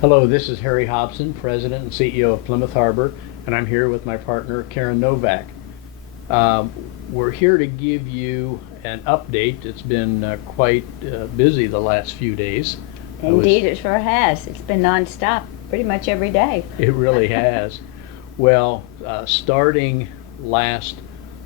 Hello, this is Harry Hobson, President and CEO of Plymouth Harbor, and I'm here with my partner Karen Novak. Um, we're here to give you an update. It's been quite busy the last few days. Indeed, it sure has. It's been nonstop pretty much every day. It really has. Well, starting last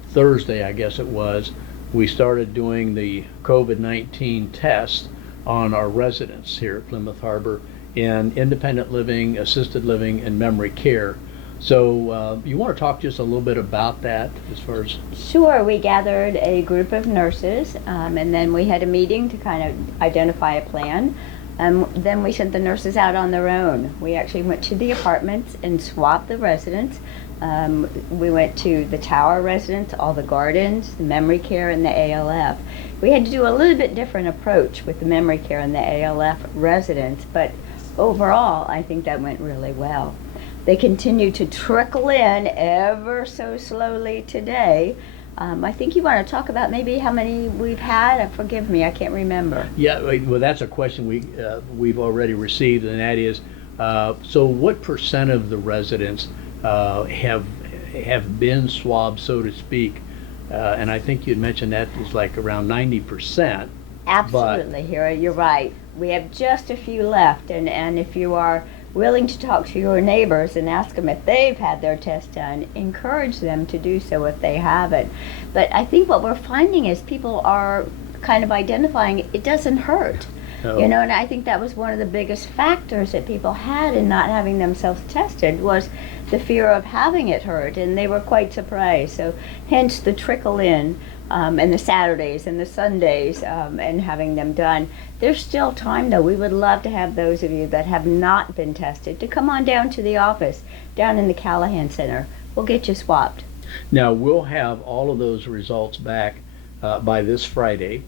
Thursday, I guess it was, we started doing the COVID-19 test on our residents here at Plymouth Harbor in independent living, assisted living, and memory care. So you want to talk just a little bit about that as far as... Sure, we gathered a group of nurses, and then we had a meeting to kind of identify a plan. Then we sent the nurses out on their own. We actually went to the apartments and swabbed the residents. We went to the tower residents, all the gardens, the memory care, and the ALF. We had to do a little bit different approach with the memory care and the ALF residents, but overall, I think that went really well. They continue to trickle in ever so slowly today. I think you want to talk about maybe how many we've had. Forgive me, I can't remember. Yeah, well, that's a question we've already received, and that is, so what percent of the residents have been swabbed, so to speak? And I think you'd mentioned that is like around 90%. Absolutely, Hira, you're right. We have just a few left, and if you are willing to talk to your neighbors and ask them if they've had their test done, encourage them to do so if they haven't. But I think what we're finding is people are kind of identifying it doesn't hurt. Oh. You know, and I think that was one of the biggest factors that people had in not having themselves tested was the fear of having it hurt, and they were quite surprised. So hence the trickle in, and the Saturdays and the Sundays, and having them done. There's still time though. We would love to have those of you that have not been tested to come on down to the office, down in the Callahan Center. We'll get you swabbed. Now, we'll have all of those results back by this Friday,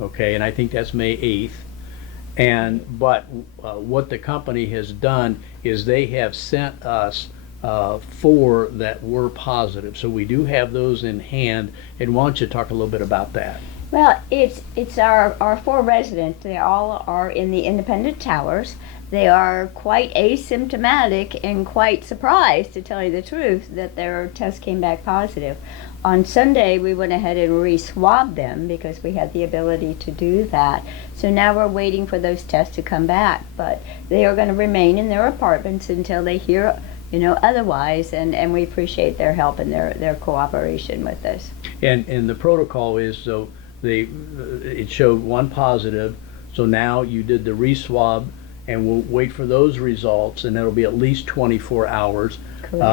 okay, and I think that's May 8th. But what the company has done is they have sent us 4 that were positive. So we do have those in hand, and why don't you talk a little bit about that? Well, it's our 4 residents. They all are in the independent towers. They are quite asymptomatic and quite surprised, to tell you the truth, that their test came back positive. On Sunday, we went ahead and re-swabbed them because we had the ability to do that. So now we're waiting for those tests to come back, but they are going to remain in their apartments until they hear otherwise, and we appreciate their help and their cooperation with us. And the protocol is, so it showed 1 positive, so now you did the re-swab, and we'll wait for those results, and that'll be at least 24 hours. Correct.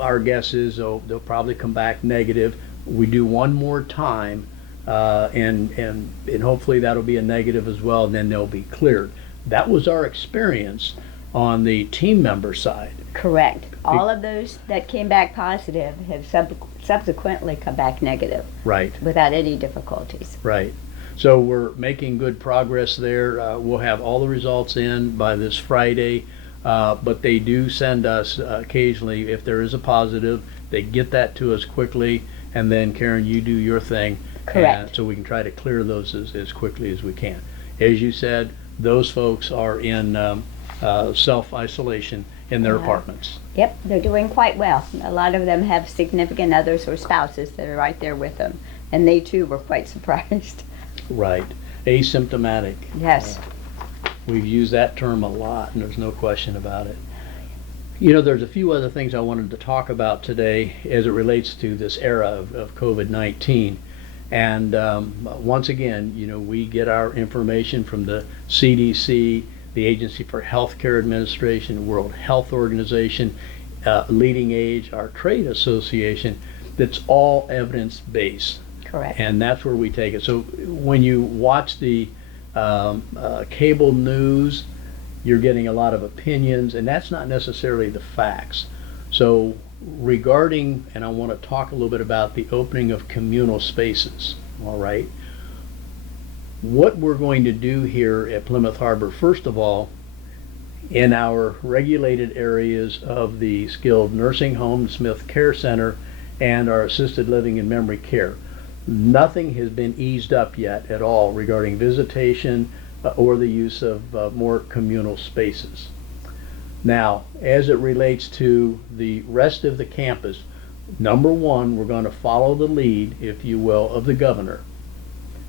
Our guess is they'll probably come back negative. We do one more time, and hopefully that'll be a negative as well, and then they'll be cleared. That was our experience on the team member side. Correct. All of those that came back positive have subsequently come back negative. Right. Without any difficulties. Right. So we're making good progress there. We'll have all the results in by this Friday, but they do send us occasionally, if there is a positive, they get that to us quickly, and then Karen, you do your thing. Correct. So we can try to clear those as quickly as we can. As you said, those folks are in self-isolation in their apartments. Yep, they're doing quite well. A lot of them have significant others or spouses that are right there with them, and they too were quite surprised. Right. Asymptomatic. Yes. We've used that term a lot, and there's no question about it. You know, there's a few other things I wanted to talk about today as it relates to this era of COVID-19. And once again, we get our information from the CDC, the Agency for Healthcare Administration, World Health Organization, Leading Age, our trade association. That's all evidence-based. Correct. And that's where we take it. So when you watch the cable news, you're getting a lot of opinions, and that's not necessarily the facts. So regarding, and I want to talk a little bit about the opening of communal spaces, all right? What we're going to do here at Plymouth Harbor, first of all, in our regulated areas of the skilled nursing home, Smith Care Center, and our assisted living and memory care, nothing has been eased up yet at all regarding visitation or the use of more communal spaces. Now, as it relates to the rest of the campus, number one, we're going to follow the lead, if you will, of the governor.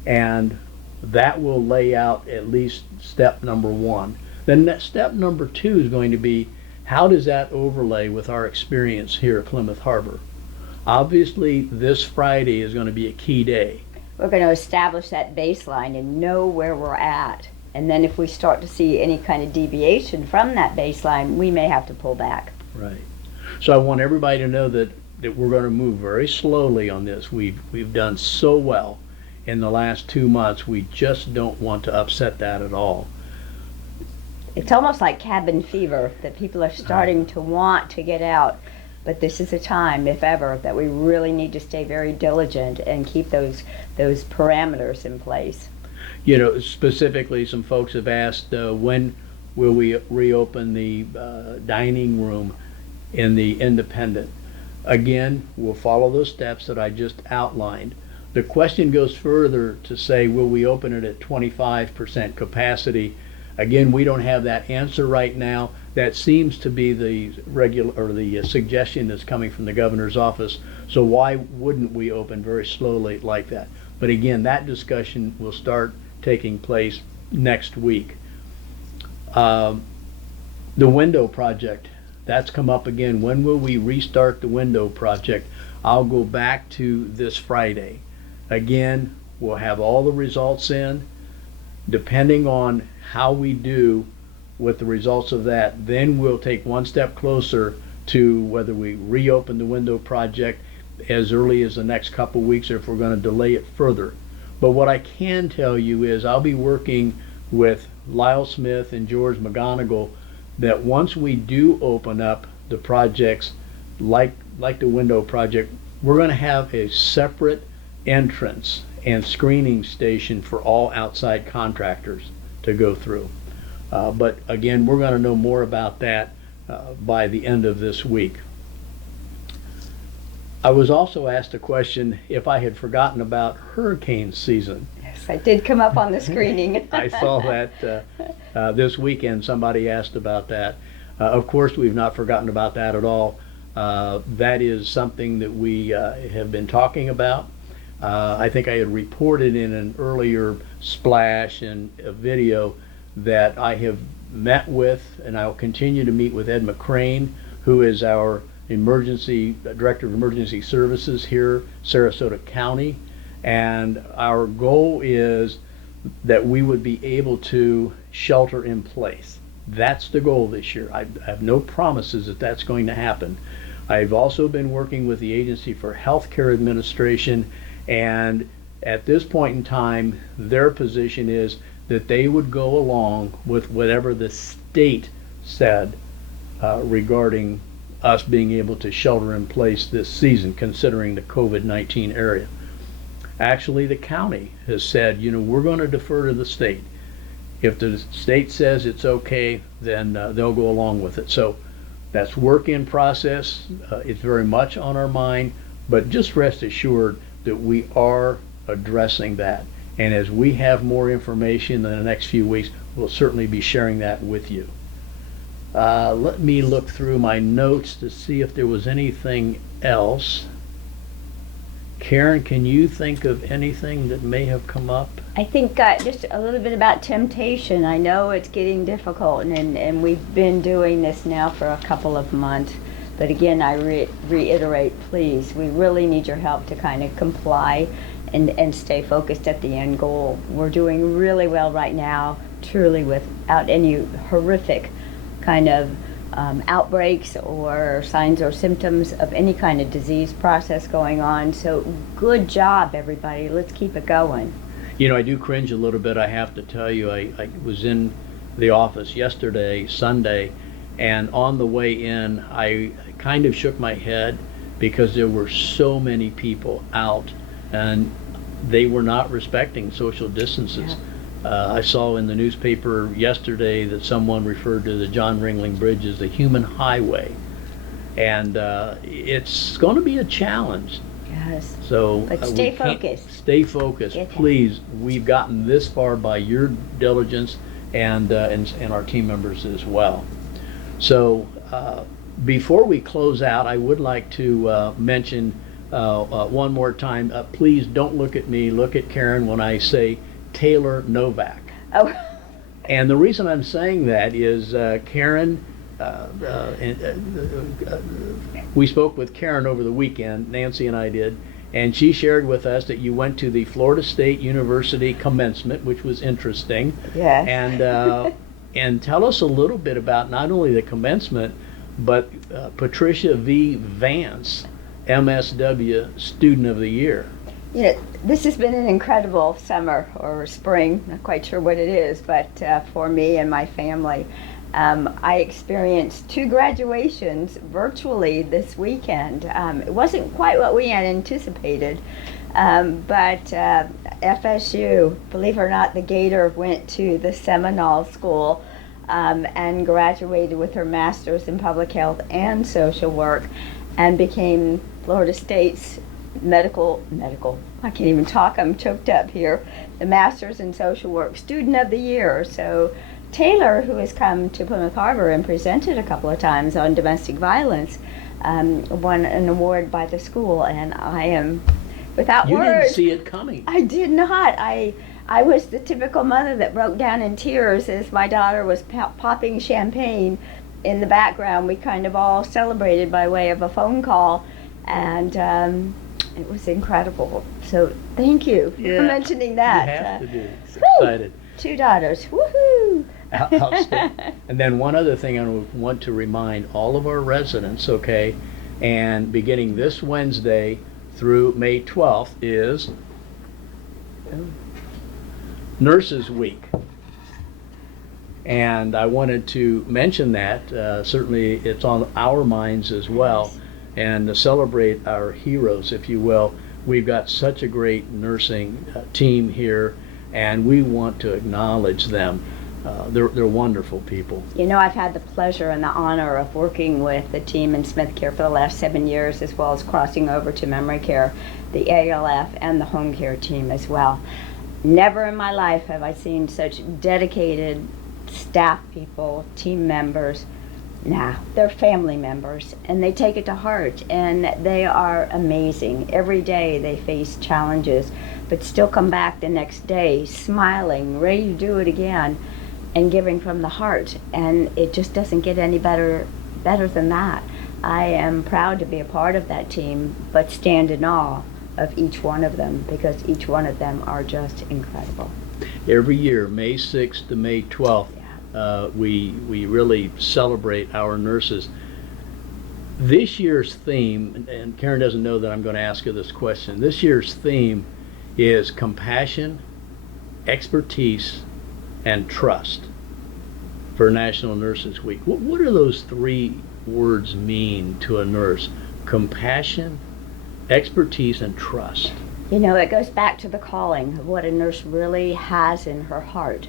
And that will lay out at least step number one. Then step number two is going to be, how does that overlay with our experience here at Plymouth Harbor? Obviously, this Friday is going to be a key day. We're going to establish that baseline and know where we're at. And then if we start to see any kind of deviation from that baseline, we may have to pull back. Right. So I want everybody to know that we're going to move very slowly on this. We've done so well in the last 2 months. We just don't want to upset that at all. It's almost like cabin fever, that people are starting to want to get out. But this is a time, if ever, that we really need to stay very diligent and keep those parameters in place. You know, specifically, some folks have asked, when will we reopen the dining room in the Independent? Again, we'll follow those steps that I just outlined. The question goes further to say, will we open it at 25% capacity? Again, we don't have that answer right now. That seems to be the suggestion that's coming from the governor's office. So why wouldn't we open very slowly like that? But again, that discussion will start taking place next week. The window project, that's come up again. When will we restart the window project? I'll go back to this Friday. Again, we'll have all the results in. Depending on how we do with the results of that, then we'll take one step closer to whether we reopen the window project as early as the next couple weeks, or if we're going to delay it further. But what I can tell you is I'll be working with Lyle Smith and George McGonigal that once we do open up the projects like the window project, we're going to have a separate entrance and screening station for all outside contractors to go through. But again, we're going to know more about that by the end of this week. I was also asked a question if I had forgotten about hurricane season. Yes, I did come up on the screening. I saw that this weekend somebody asked about that. Of course, we've not forgotten about that at all. That is something that we have been talking about. I think I had reported in an earlier splash and a video that I have met with, and I'll continue to meet with Ed McCrane, who is our Director of Emergency Services here, Sarasota County. And our goal is that we would be able to shelter in place. That's the goal this year. I have no promises that that's going to happen. I've also been working with the Agency for Healthcare Administration, and at this point in time, their position is that they would go along with whatever the state said regarding us being able to shelter in place this season, considering the COVID-19 area. Actually, the county has said, you know, we're going to defer to the state. If the state says it's okay, then they'll go along with it. So that's work in process. It's very much on our mind, but just rest assured that we are addressing that. And as we have more information in the next few weeks, we'll certainly be sharing that with you. Let me look through my notes to see if there was anything else. Karen, can you think of anything that may have come up? I think just a little bit about temptation. I know it's getting difficult, and we've been doing this now for a couple of months. But again, I reiterate, please, we really need your help to kind of comply and stay focused at the end goal. We're doing really well right now, truly, without any horrific kind of outbreaks or signs or symptoms of any kind of disease process going on. So good job, everybody. Let's keep it going. You know, I do cringe a little bit, I have to tell you. I was in the office yesterday, Sunday, and on the way in, I kind of shook my head because there were so many people out and they were not respecting social distances. Yeah. I saw in the newspaper yesterday that someone referred to the John Ringling Bridge as the human highway. And it's going to be a challenge. Yes. So but stay focused. Stay focused, please. We've gotten this far by your diligence and our team members as well. So before we close out, I would like to mention one more time, please don't look at me, look at Karen when I say Taylor Novak. Oh. And the reason I'm saying that is Karen, we spoke with Karen over the weekend, Nancy and I did, and she shared with us that you went to the Florida State University Commencement, which was interesting. Yes. And tell us a little bit about not only the commencement, but Patricia V. Vance, MSW Student of the Year. You know, this has been an incredible summer or spring, not quite sure what it is, but for me and my family. I experienced 2 graduations virtually this weekend. It wasn't quite what we had anticipated, but FSU, believe it or not, the Gator went to the Seminole School and graduated with her master's in public health and social work and became Florida State's medical, I can't even talk, I'm choked up here, the master's in social work student of the year. So Taylor, who has come to Plymouth Harbor and presented a couple of times on domestic violence, won an award by the school, and I am without You words. didn't see it coming. I did not. I was the typical mother that broke down in tears as my daughter was popping champagne in the background. We kind of all celebrated by way of a phone call, and it was incredible. So thank you for mentioning that. You have to do. It's woo! excited. 2 daughters. Woohoo! Outstanding. And then one other thing I want to remind all of our residents, okay, and beginning this Wednesday through May 12th is Nurses Week. And I wanted to mention that, certainly it's on our minds as well, and to celebrate our heroes, if you will. We've got such a great nursing team here, and we want to acknowledge them. They're wonderful people. You know, I've had the pleasure and the honor of working with the team in Smith Care for the last 7 years, as well as crossing over to memory care, the ALF, and the home care team as well. Never in my life have I seen such dedicated staff people, team members. Nah, they're family members, and they take it to heart, and they are amazing. Every day they face challenges, but still come back the next day smiling, ready to do it again, and giving from the heart. And it just doesn't get any better than that. I am proud to be a part of that team, but stand in awe of each one of them, because each one of them are just incredible. Every year, May 6th to May 12th, we really celebrate our nurses. This year's theme, and Karen doesn't know that I'm going to ask her this question, this year's theme is compassion, expertise, and trust for National Nurses Week. What do those 3 words mean to a nurse? Compassion, expertise, and trust. You know, it goes back to the calling of what a nurse really has in her heart.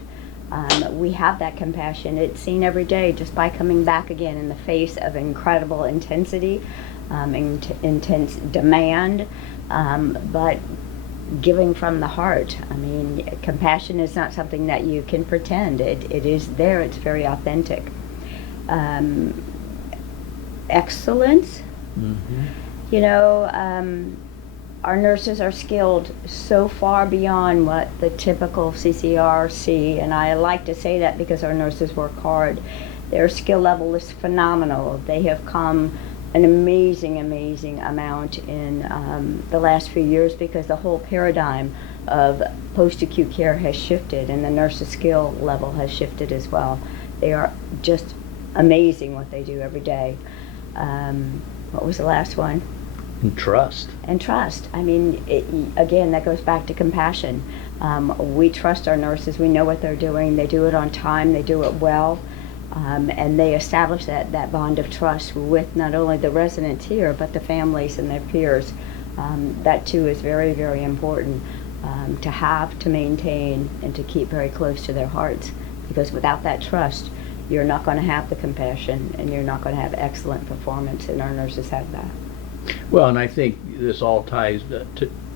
We have that compassion. It's seen every day just by coming back again in the face of incredible intensity, intense demand, but giving from the heart. I mean, compassion is not something that you can pretend. It is there. It's very authentic. Excellence. Mm-hmm. You know, our nurses are skilled so far beyond what the typical CCR see, and I like to say that because our nurses work hard. Their skill level is phenomenal. They have come an amazing amount in the last few years, because the whole paradigm of post-acute care has shifted, and the nurse's skill level has shifted as well. They are just amazing what they do every day. What was the last one? And trust. And trust. I mean, again, that goes back to compassion. We trust our nurses. We know what they're doing. They do it on time. They do it well. And they establish that bond of trust with not only the residents here, but the families and their peers. That, too, is very, very important to have, to maintain, and to keep very close to their hearts. Because without that trust, you're not going to have the compassion, and you're not going to have excellent performance, and our nurses have that. Well, and I think this all ties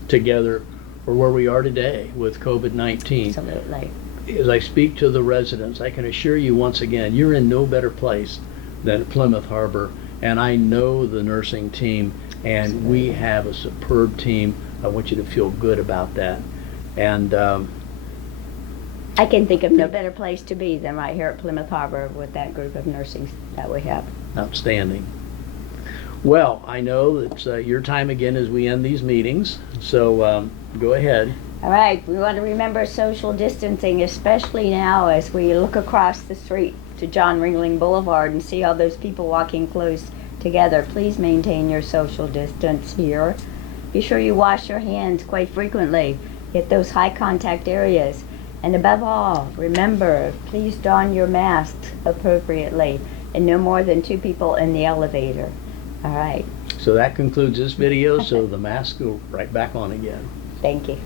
together for where we are today with COVID-19. Absolutely. As I speak to the residents, I can assure you once again, you're in no better place than Plymouth Harbor. And I know the nursing team, and we have a superb team. I want you to feel good about that. And I can think of no better place to be than right here at Plymouth Harbor with that group of nurses that we have. outstanding. Well, I know it's your time again as we end these meetings, so go ahead. All right, we want to remember social distancing, especially now as we look across the street to John Ringling Boulevard and see all those people walking close together. Please maintain your social distance here. Be sure you wash your hands quite frequently. Get those high contact areas. And above all, remember, please don your masks appropriately and no more than 2 people in the elevator. All right. So that concludes this video, so the mask go right back on again. Thank you.